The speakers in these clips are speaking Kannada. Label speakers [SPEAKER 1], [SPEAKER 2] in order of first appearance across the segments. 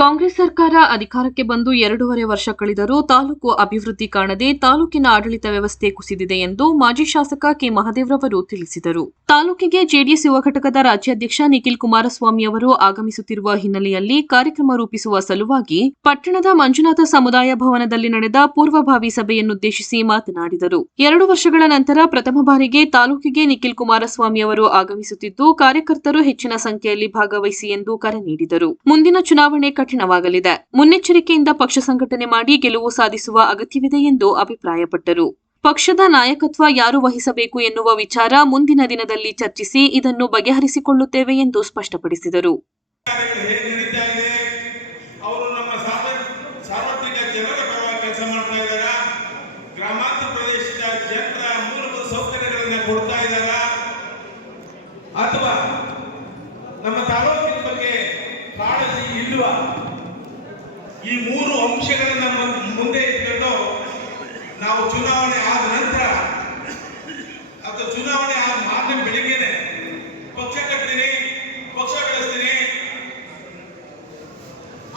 [SPEAKER 1] ಕಾಂಗ್ರೆಸ್ ಸರ್ಕಾರ ಅಧಿಕಾರಕ್ಕೆ ಬಂದು ಎರಡೂವರೆ ವರ್ಷ ಕಳೆದರೂ ತಾಲೂಕು ಅಭಿವೃದ್ಧಿ ಕಾಣದೆ ತಾಲೂಕಿನ ಆಡಳಿತ ವ್ಯವಸ್ಥೆ ಕುಸಿದಿದೆ ಎಂದು ಮಾಜಿ ಶಾಸಕ ಕೆ ಮಹದೇವ್ರವರು ತಿಳಿಸಿದರು. ತಾಲೂಕಿಗೆ ಜೆಡಿಎಸ್ ಯುವ ಘಟಕದ ರಾಜ್ಯಾಧ್ಯಕ್ಷ ನಿಖಿಲ್ ಕುಮಾರಸ್ವಾಮಿ ಅವರು ಆಗಮಿಸುತ್ತಿರುವ ಹಿನ್ನೆಲೆಯಲ್ಲಿ ಕಾರ್ಯಕ್ರಮ ರೂಪಿಸುವ ಸಲುವಾಗಿ ಪಟ್ಟಣದ ಮಂಜುನಾಥ ಸಮುದಾಯ ಭವನದಲ್ಲಿ ನಡೆದ ಪೂರ್ವಭಾವಿ ಸಭೆಯನ್ನುದ್ದೇಶಿಸಿ ಮಾತನಾಡಿದರು. ಎರಡು ವರ್ಷಗಳ ನಂತರ ಪ್ರಥಮ ಬಾರಿಗೆ ತಾಲೂಕಿಗೆ ನಿಖಿಲ್ ಕುಮಾರಸ್ವಾಮಿ ಅವರು ಆಗಮಿಸುತ್ತಿದ್ದು, ಕಾರ್ಯಕರ್ತರು ಹೆಚ್ಚಿನ ಸಂಖ್ಯೆಯಲ್ಲಿ ಭಾಗವಹಿಸಿ ಎಂದು ಕರೆ ನೀಡಿದರು. ಮುಂದಿನ ಚುನಾವಣೆ ಕಠಿಣವಾಗಲಿದೆ ಮುನ್ನೆಚ್ಚರಿಕೆಯಿಂದ ಪಕ್ಷ ಸಂಘಟನೆ ಮಾಡಿ ಗೆಲುವು ಸಾಧಿಸುವ ಅಗತ್ಯವಿದೆ ಎಂದು ಅಭಿಪ್ರಾಯಪಟ್ಟರು. ಪಕ್ಷದ ನಾಯಕತ್ವ ಯಾರು ವಹಿಸಬೇಕು ಎನ್ನುವ ವಿಚಾರ ಮುಂದಿನ ದಿನದಲ್ಲಿ ಚರ್ಚಿಸಿ ಇದನ್ನು ಬಗೆಹರಿಸಿಕೊಳ್ಳುತ್ತೇವೆ ಎಂದು ಸ್ಪಷ್ಟಪಡಿಸಿದರು.
[SPEAKER 2] ಅಥವಾ ನಮ್ಮ ತಾಲೂಕಿನ ಬಗ್ಗೆ ಕಾಳಜಿ ಇಲ್ವಾ? ಈ ಮೂರು ಅಂಶಗಳನ್ನ ಮುಂದೆ ಇಟ್ಕೊಂಡು ನಾವು ಚುನಾವಣೆ ಆದ ನಂತರ ಅಥವಾ ಚುನಾವಣೆ ಆದ ಮಾರನೇ ಬೆಳಿಗ್ಗೆನೆ ಪಕ್ಷ ಕಟ್ತೀನಿ ಪಕ್ಷ ಬೆಳೆಸ್ತೀನಿ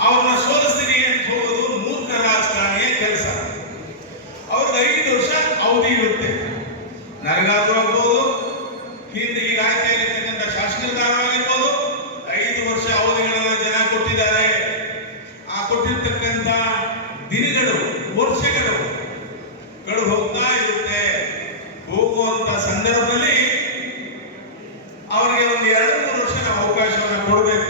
[SPEAKER 2] ಅವ್ರನ್ನ ಸೋಲಿಸ್ತೀನಿ ಅಂತ ಹೋಗೋದು ಮೂರ್ಖ ರಾಜಕಾರಣಿಯ ಕೆಲಸ. ಅವ್ರಿಗೆ ಐದು ವರ್ಷ ಅವಧಿ ಇರುತ್ತೆ. ನನಗಾದ್ರೂ ಆಗ್ಬೋದು ಹಿಂದೆ ಕೊಟ್ಟಿರ್ತಕ್ಕಂಥ ದಿನಗಳು, ವರ್ಷಗಳು ಗಳು ಹೋಗ್ತಾ ಇರುತ್ತೆ. ಹೋಗುವಂತ ಸಂದರ್ಭದಲ್ಲಿ ಅವರಿಗೆ ಒಂದು ಎರಡು, ಮೂರು ವರ್ಷ ನಾವು ಅವಕಾಶವನ್ನು ಕೊಡಬೇಕು.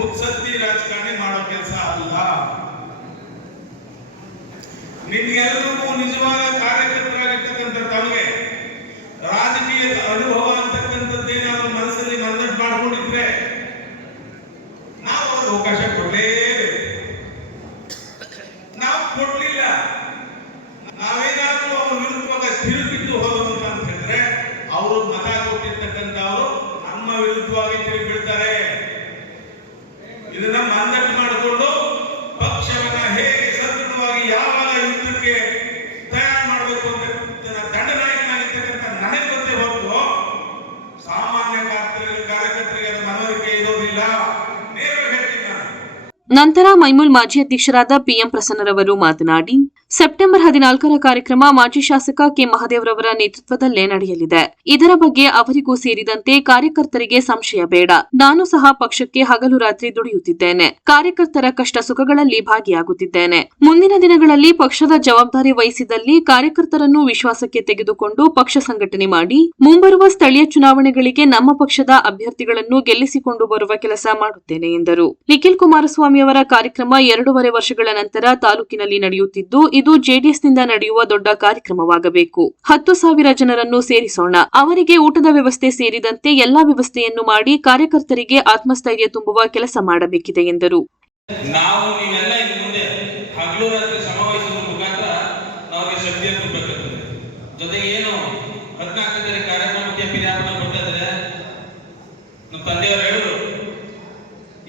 [SPEAKER 2] ಮುತ್ಸದ್ದಿ ರಾಜಕಾರಣಿ ಮಾಡೋ ಕೆಲಸ ಅಲ್ಲ. ನಿಮ್ಗೆಲ್ಲರಿಗೂ ನಿಜವಾದ ಕಾರ್ಯಕರ್ತರಾಗಿರ್ತಕ್ಕಂಥ ತಮಗೆ ರಾಜಕೀಯದ ಅನುಭವ ಅಂತಕ್ಕಂಥದ್ದೇನಾದ್ರು ಮನಸ್ಸಲ್ಲಿ ಮನ್ನಟ್ಟು ಮಾಡಿಕೊಂಡಿದ್ರೆ ನಾವು ಅವ್ರಿಗೆ ಅವಕಾಶ ಕೊಡಲೇಬೇಕು. ನಾವು ಕೊಡ್ಲಿಲ್ಲ. ನಾವೇನಾದ್ರೂ ಅವ್ರ ವಿರುದ್ಧವಾಗಿ ತಿರುಗಿದ್ದು ಹೋಗೋದು ಅಂತ ಹೇಳಿದ್ರೆ, ಅವರು ಮತ ಕೊಟ್ಟಿರ್ತಕ್ಕಂಥವ್ರು ನಮ್ಮ ವಿರುದ್ಧವಾಗಿ ತಿರುಗಿ ಬಿಡ್ತಾರೆ ಇದನ್ನ ಮಂದಟ್ಟು
[SPEAKER 1] ನಂತರ ಮೈಮೂಲ್ ಮಾಜಿ ಅಧ್ಯಕ್ಷರಾದ ಪಿಎಂ ಪ್ರಸನ್ನರವರು ಮಾತನಾಡಿ, ಸೆಪ್ಟೆಂಬರ್ ಹದಿನಾಲ್ಕರ ಕಾರ್ಯಕ್ರಮ ಮಾಜಿ ಶಾಸಕ ಕೆ ಮಹದೇವ್ರವರ ನೇತೃತ್ವದಲ್ಲೇ ನಡೆಯಲಿದೆ. ಇದರ ಬಗ್ಗೆ ಅವರಿಗೂ ಸೇರಿದಂತೆ ಕಾರ್ಯಕರ್ತರಿಗೆ ಸಂಶಯ ಬೇಡ. ನಾನು ಸಹ ಪಕ್ಷಕ್ಕೆ ಹಗಲು ರಾತ್ರಿ ದುಡಿಯುತ್ತಿದ್ದೇನೆ. ಕಾರ್ಯಕರ್ತರ ಕಷ್ಟ ಸುಖಗಳಲ್ಲಿ ಭಾಗಿಯಾಗುತ್ತಿದ್ದೇನೆ. ಮುಂದಿನ ದಿನಗಳಲ್ಲಿ ಪಕ್ಷದ ಜವಾಬ್ದಾರಿ ವಹಿಸಿದಲ್ಲಿ ಕಾರ್ಯಕರ್ತರನ್ನು ವಿಶ್ವಾಸಕ್ಕೆ ತೆಗೆದುಕೊಂಡು ಪಕ್ಷ ಸಂಘಟನೆ ಮಾಡಿ, ಮುಂಬರುವ ಸ್ಥಳೀಯ ಚುನಾವಣೆಗಳಿಗೆ ನಮ್ಮ ಪಕ್ಷದ ಅಭ್ಯರ್ಥಿಗಳನ್ನು ಗೆಲ್ಲಿಸಿಕೊಂಡು ಬರುವ ಕೆಲಸ ಮಾಡುತ್ತೇನೆ ಎಂದರು. ನಿಖಿಲ್ ಕುಮಾರಸ್ವಾಮಿ ಅವರ ಕಾರ್ಯಕ್ರಮ ಎರಡೂವರೆ ವರ್ಷಗಳ ನಂತರ ತಾಲೂಕಿನಲ್ಲಿ ನಡೆಯುತ್ತಿದ್ದು, ಇದು ಜೆಡಿಎಸ್ನಿಂದ ನಡೆಯುವ ದೊಡ್ಡ ಕಾರ್ಯಕ್ರಮವಾಗಬೇಕು. ಹತ್ತು ಸಾವಿರ ಜನರನ್ನು ಸೇರಿಸೋಣ. ಅವರಿಗೆ ಊಟದ ವ್ಯವಸ್ಥೆ ಸೇರಿದಂತೆ ಎಲ್ಲಾ ವ್ಯವಸ್ಥೆಯನ್ನು ಮಾಡಿ ಕಾರ್ಯಕರ್ತರಿಗೆ ಆತ್ಮಸ್ಥೈರ್ಯ ತುಂಬುವ ಕೆಲಸ ಮಾಡಬೇಕಿದೆ ಎಂದರು.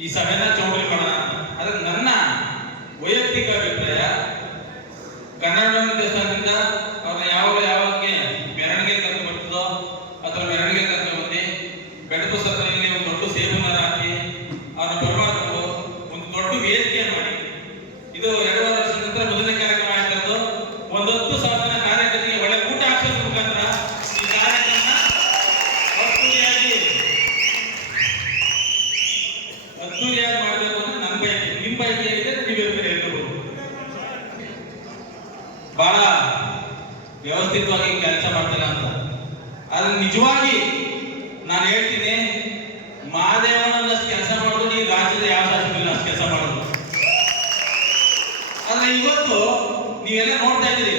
[SPEAKER 3] ಈ ಸಭೆನ ಚೌಕಲಿ ಮಾಡೋಣ ಆದ್ರೆ ನನ್ನ ವೈಯಕ್ತಿಕ ಅಭಿಪ್ರಾಯ ಕನ್ನಡ ದೇವಸ್ಥಾನದಿಂದ ಅವ್ರನ್ನ ಯಾವಾಗ ಯಾವಾಗಕ್ಕೆ ಮೆರವಣಿಗೆ ಕರ್ಕೊಂಡು ಬರ್ತದೋ ಅಥವಾ ಮೆರವಣಿಗೆ ಕರ್ಕೊಂಡು ಬಂದು ಗಣಪ ಸತ್ರಲ್ಲಿ ಒಂದು ದೊಡ್ಡ ಸೇಬುನ ಹಾಕಿ ಅವ್ರನ್ನ ಬರಮಾಡಿಕೊಂಡು ಒಂದು ದೊಡ್ಡ ವೇದಿಕೆ ಮಾಡಿ ಇದು ಎರಡೂವರೆ ವರ್ಷದ ನಂತರ ಮೊದಲನೇ ಕಾರ್ಯಕ್ರಮ ಆಗ್ತಿರೋದು ಒಂದು ಹತ್ತು ಸಾವಿರ ಜನ ಕಾರ್ಯಕರ್ತರಿಗೆ ಒಳ್ಳೆ ಊಟ ಹಾಕ್ಸೋದ್ರ ಮುಖಾಂತರ ಈ ಕಾರ್ಯಕ್ರಮ ಅದ್ದೂರಿಯಾಗಿ ಅದ್ದೂರಿಯಾಗಿ ಮಾಡಬೇಕು ಅಂತ ನನ್ನ ಬಯಕೆ ನಿಮ್ಮ ಬಯಕೆ ಏನಿದೆ ನೀವೆಲ್ಲರೂ ಹೇಳ್ಕೋಬಹುದು ಬಹಳ ವ್ಯವಸ್ಥಿತವಾಗಿ ಕೆಲಸ ಮಾಡ್ತಾರೆ ಅಂತ. ಆದ್ರೆ ನಿಜವಾಗಿ ನಾನು ಹೇಳ್ತೀನಿ ಮಹಾದೇವನನ್ನಷ್ಟು ಕೆಲಸ ಮಾಡೋದು ಈ ರಾಜ್ಯದ ಯಾವ ಶಾಸಕರಿಲ್ಲ ಅಷ್ಟು ಕೆಲಸ ಮಾಡೋದು. ಆದ್ರೆ ಇವತ್ತು ನೀವೆಲ್ಲ ನೋಡ್ತಾ ಇದ್ದೀರಿ,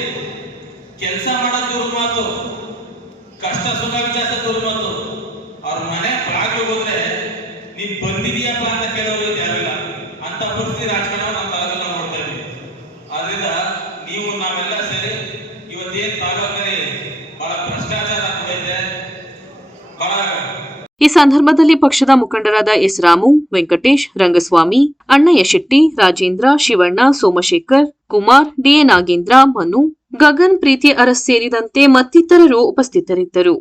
[SPEAKER 3] ಕೆಲಸ ಮಾಡೋದು ದೂರ ಮಾತು, ಕಷ್ಟ ಸುಖ ವಿಚಾರ ದೂರ ಮಾತು. ಅವ್ರ ಮನೆ ಬಾಗಿಲು ಹೋದ್ರೆ ನೀನ್ ಬಂದಿದೀಯಪ್ಪ ಅಂತ ಕೇಳೋರು ನಾವೆಲ್ಲ ಸೇರಿ ಇವತ್ತೇನ್ ತಾಲೂಕಲ್ಲಿ ಬಹಳ ಭ್ರಷ್ಟಾಚಾರ ಕೂಡೈತೆ ಬಹಳ
[SPEAKER 1] ಈ ಸಂದರ್ಭದಲ್ಲಿ ಪಕ್ಷದ ಮುಖಂಡರಾದ S Ramu, Venkatesh, Rangaswamy, Annayya Shetty, Rajendra, Shivanna, Somashekar, Kumar D A Nagendra, Manu, Gagan, Preethi Aras ಸೇರಿದಂತೆ ಮತ್ತಿತರರು ಉಪಸ್ಥಿತರಿದ್ದರು.